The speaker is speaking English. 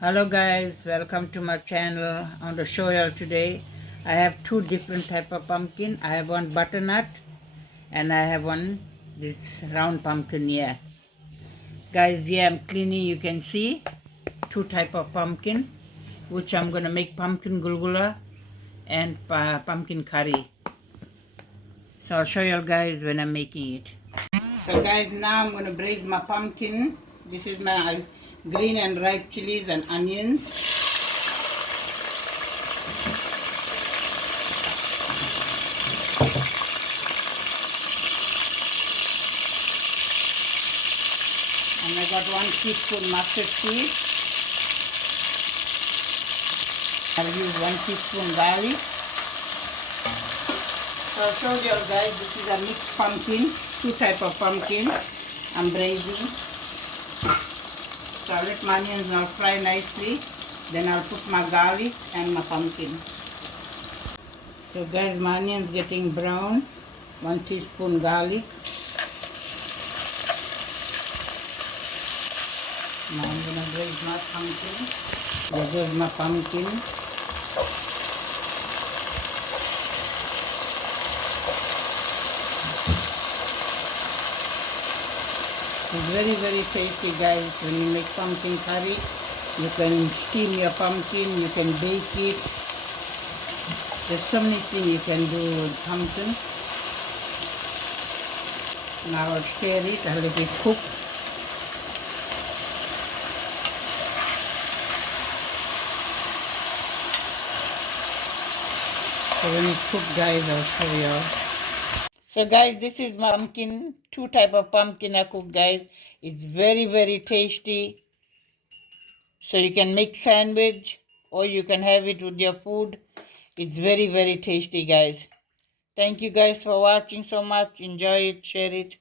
Hello guys, welcome to my channel. I want to show you all today. I have two different type of pumpkin. I have one butternut and I have one this round pumpkin here. Guys, here I'm cleaning. You can see two type of pumpkin, which I'm gonna make pumpkin gulgula and pumpkin curry. So I'll show you all guys when I'm making it. So guys, now I'm gonna braise my pumpkin. This is my green and ripe chilies and onions. And I got 1 teaspoon mustard seed. I'll use 1 teaspoon garlic. So I'll show you guys, this is a mixed pumpkin, two type of pumpkin I'm braising. So I'll let my onions now fry nicely. Then I'll put my garlic and my pumpkin. So guys, my onions getting brown. 1 teaspoon garlic. Now I'm going to braise my pumpkin. There goes my pumpkin. It's very, very tasty guys. When you make pumpkin curry, you can steam your pumpkin, you can bake it. There's so many things you can do with pumpkin. Now I'll stir it, I'll let it cook. So when it's cooked guys, I'll show you all. So guys, this is my pumpkin, two type of pumpkin I cook guys. It's very, very tasty. So you can make sandwich or you can have it with your food. It's very, very tasty guys. Thank you guys for watching so much. Enjoy it, share it.